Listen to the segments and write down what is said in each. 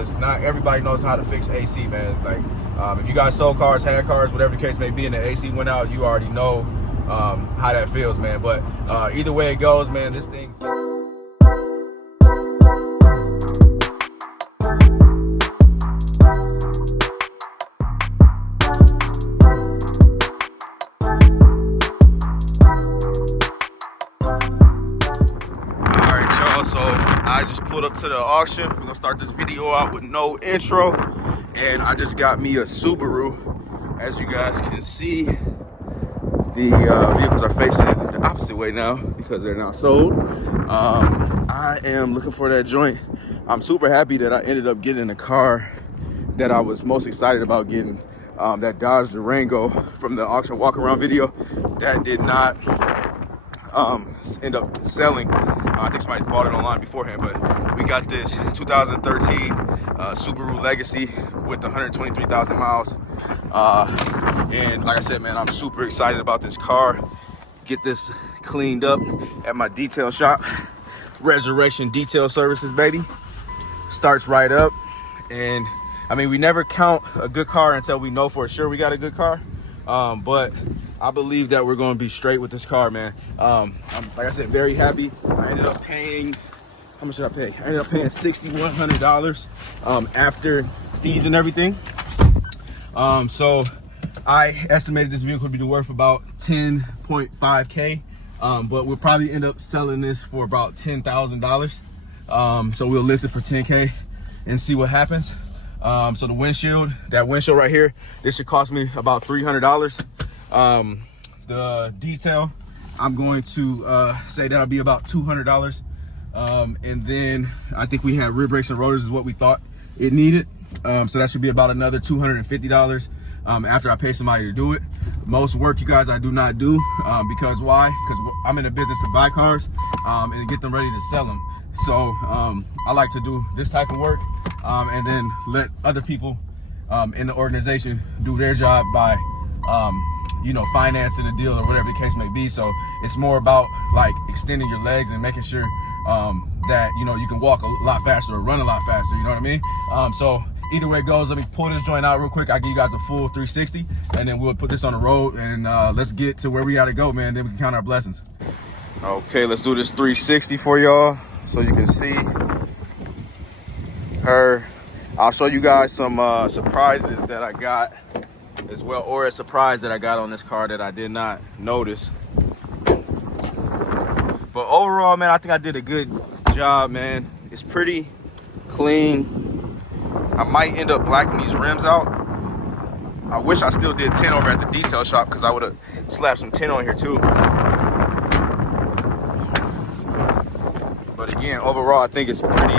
because not everybody knows how to fix AC, man. Like, if you guys sold cars, had cars, whatever the case may be, and the AC went out, you already know how that feels, man. But either way it goes, man, this thing. So I just pulled up to the auction. We're gonna start this video out with no intro, and I just got me a Subaru. As you guys can see, the vehicles are facing the opposite way now because they're now sold. I am looking for that joint. I'm super happy that I ended up getting a car that I was most excited about getting, that Dodge Durango from the auction walk around video. That did not end up selling. I think somebody bought it online beforehand, but we got this 2013 Subaru Legacy with 123,000 miles. And like I said, man, I'm super excited about this car. Get this cleaned up at my detail shop. Resurrection Detail Services, baby. Starts right up. And I mean, we never count a good car until we know for sure we got a good car. But I believe that we're going to be straight with this car, man. I'm, like I said, very happy. I ended up paying, how much did I pay? I ended up paying $6,100 after fees and everything. So I estimated this vehicle to be worth about 10.5K, but we'll probably end up selling this for about $10,000. So we'll list it for 10K and see what happens. So the windshield, that windshield right here, this should cost me about $300. The detail, I'm going to say that'll be about $200. And then I think we had rear brakes and rotors is what we thought it needed. So that should be about another $250 after I pay somebody to do it. Most work, you guys, I do not do because why? Because I'm in the business to buy cars and get them ready to sell them. So I like to do this type of work and then let other people in the organization do their job by you know, financing the deal or whatever the case may be. So it's more about like extending your legs and making sure that, you know, you can walk a lot faster or run a lot faster, you know what I mean? So either way it goes, let me pull this joint out real quick. I'll give you guys a full 360 and then we'll put this on the road and let's get to where we gotta go, man. Then we can count our blessings. Okay, let's do this 360 for y'all so you can see her. I'll show you guys some surprises that I got as well, or a surprise that I got on this car that I did not notice. But overall, man, I think I did a good job, man. It's pretty clean. I might end up blacking these rims out. I wish I still did 10 over at the detail shop because I would have slapped some 10 on here too. But again, overall, I think it's pretty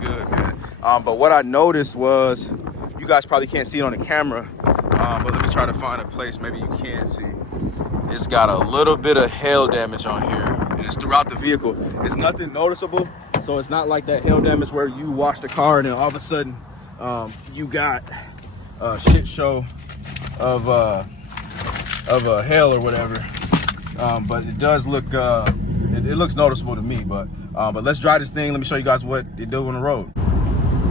good, man. But what I noticed was, you guys probably can't see it on the camera, but let me try to find a place maybe you can see. It's got a little bit of hail damage on here, and it's throughout the vehicle. It's nothing noticeable, so it's not like that hail damage where you wash the car and then all of a sudden you got a shit show of hail or whatever. But it does look, it looks noticeable to me. But let's drive this thing. Let me show you guys what they do on the road.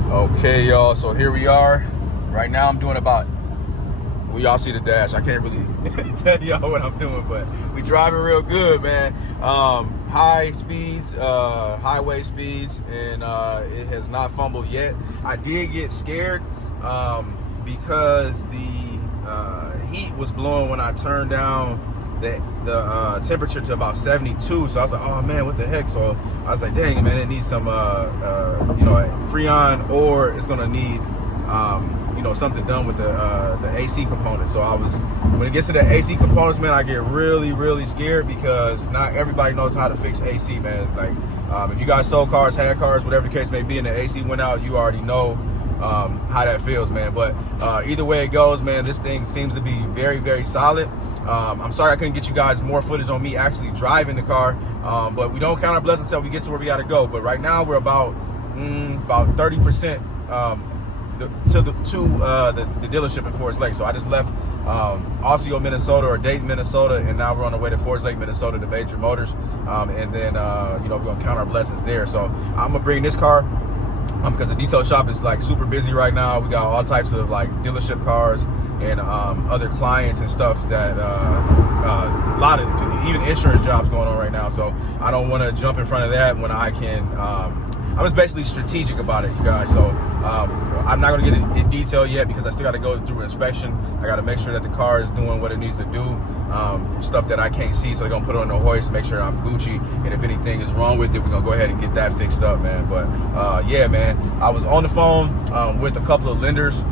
Okay, y'all, so here we are. Right now I'm doing about, well, y'all see the dash. I can't really tell y'all what I'm doing, but we driving real good, man. High speeds, highway speeds, and it has not fumbled yet. I did get scared because the heat was blowing when I turned down the temperature to about 72. So I was like, oh man, what the heck? So I was like, dang, man, it needs some you know, Freon, or it's gonna need you know, something done with the AC components. So when it gets to the AC components, man, I get really scared because not everybody knows how to fix AC, man. Like if you guys sold cars, had cars, whatever the case may be, and the AC went out, you already know how that feels, man. But either way it goes, man, this thing seems to be very solid. I'm sorry I couldn't get you guys more footage on me actually driving the car, but we don't count our blessings until we get to where we got to go. But right now we're about 30% to the dealership in Forest Lake. So I just left Osseo, Minnesota, or Dayton, Minnesota, and now we're on the way to Forest Lake, Minnesota to Major Motors, and then you know, we're gonna count our blessings there. So I'm gonna bring this car because the detail shop is like super busy right now. We got all types of like dealership cars and other clients and stuff that a lot of even insurance jobs going on right now. So I don't want to jump in front of that when I can. I was basically strategic about it, you guys. So I'm not going to get in detail yet because I still got to go through inspection. I got to make sure that the car is doing what it needs to do from stuff that I can't see. So they're going to put it on the hoist, make sure I'm Gucci. And if anything is wrong with it, we're going to go ahead and get that fixed up, man. But yeah, man, I was on the phone with a couple of lenders.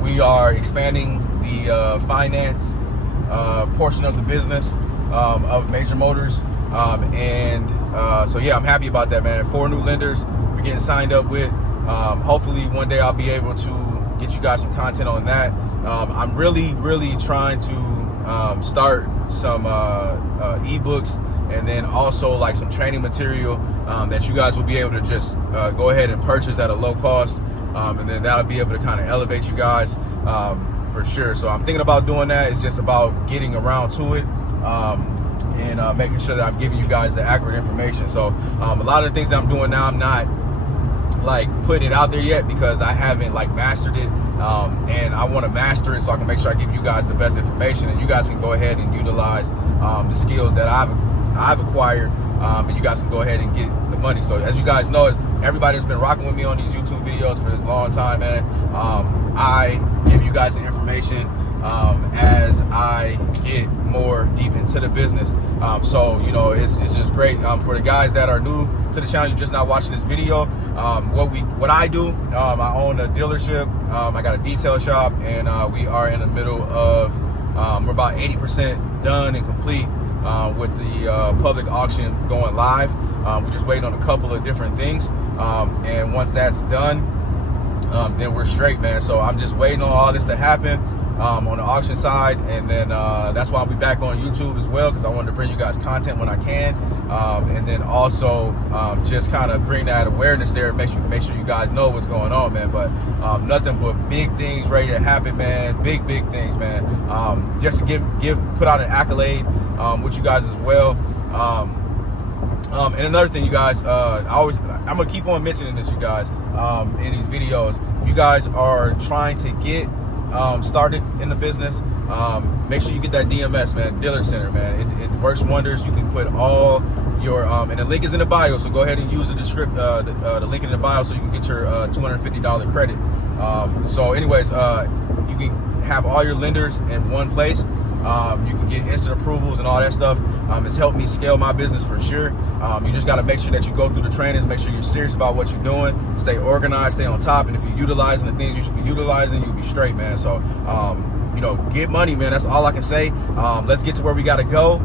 We are expanding the finance portion of the business of Major Motors. So yeah, I'm happy about that, man. 4 new lenders we're getting signed up with. Hopefully one day I'll be able to get you guys some content on that. I'm really trying to start some ebooks and then also like some training material that you guys will be able to just go ahead and purchase at a low cost, and then that'll be able to kind of elevate you guys for sure. So I'm thinking about doing that. It's just about getting around to it. And making sure that I'm giving you guys the accurate information. So a lot of the things that I'm doing now, I'm not like putting it out there yet because I haven't like mastered it, and I want to master it so I can make sure I give you guys the best information, and you guys can go ahead and utilize the skills that I've acquired, and you guys can go ahead and get the money. So as you guys know, everybody that's been rocking with me on these YouTube videos for this long time, man, I give you guys the information as I get more deep into the business. So you know, it's just great for the guys that are new to the channel. You're just not watching this video. What I do, I own a dealership. I got a detail shop, and we are in the middle of we're about 80% done and complete with the public auction going live. We're just waiting on a couple of different things, and once that's done, then we're straight, man. So I'm just waiting on all this to happen on the auction side, and then that's why I'll be back on YouTube as well, because I wanted to bring you guys content when I can, and then also just kind of bring that awareness there, make sure you guys know what's going on, man. But nothing but big things ready to happen, man. Big things, man. Just to put out an accolade with you guys as well. And another thing, you guys, I'm gonna keep on mentioning this, you guys, in these videos. If you guys are trying to get started in the business, make sure you get that DMS, man, Dealer Center, man. It works wonders. You can put all your and the link is in the bio, so go ahead and use the link in the bio so you can get your $250 credit. So anyways, you can have all your lenders in one place. You can get instant approvals and all that stuff. It's helped me scale my business for sure. You just got to make sure that you go through the trainings, make sure you're serious about what you're doing, stay organized, stay on top, and if you're utilizing the things you should be utilizing, you'll be straight, man. So you know, get money, man. That's all I can say. Let's get to where we got to go.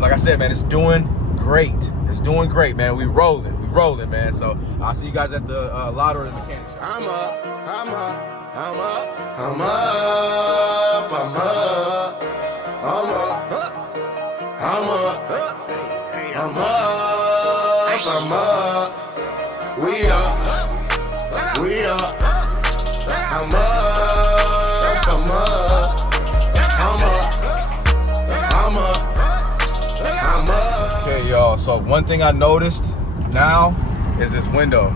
Like I said, man, it's doing great. It's doing great, man. We rolling, man. So I'll see you guys at the lot or the mechanic shop. I'm up. We up. I'm up. Okay, y'all. So one thing I noticed now is this window.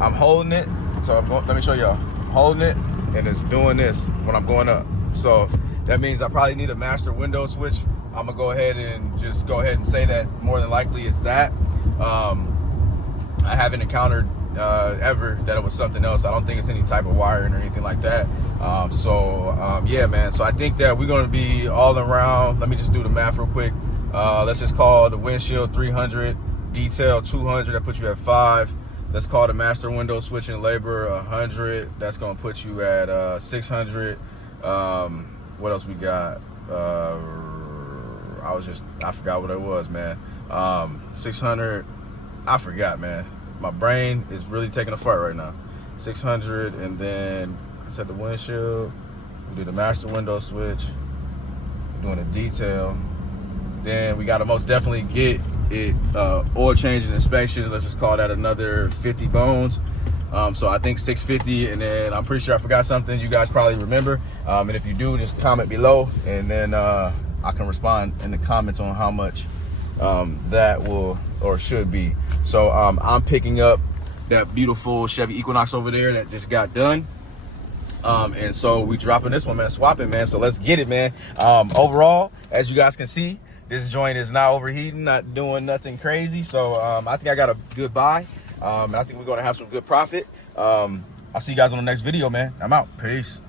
I'm holding it. So let me show y'all. I'm holding it, and it's doing this when I'm going up. So that means I probably need a master window switch. I'm gonna go ahead and say that more than likely it's that. I haven't encountered ever that it was something else. I don't think it's any type of wiring or anything like that. Yeah, man. So I think that we're gonna be all around. Let me just do the math real quick. Let's just call the windshield 300, detail 200. That puts you at 5. Let's call the master window switch and labor 100. That's gonna put you at 600. What else we got? I forgot what it was, man. 600. I forgot, man. My brain is really taking a fart right now. 600, and then I set the windshield. We do the master window switch. We're doing a detail. Then we got to most definitely get it oil change and inspection. Let's just call that another 50 bones. So I think 650, and then I'm pretty sure I forgot something you guys probably remember. And if you do, just comment below, and then I can respond in the comments on how much that will or should be. So I'm picking up that beautiful Chevy Equinox over there that just got done. And so we dropping this one, man, swapping, man. So let's get it, man. Overall, as you guys can see, this joint is not overheating, not doing nothing crazy. So I think I got a good buy. And I think we're gonna have some good profit. I'll see you guys on the next video, man. I'm out. Peace.